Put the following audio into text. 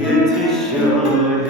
yetiş yarim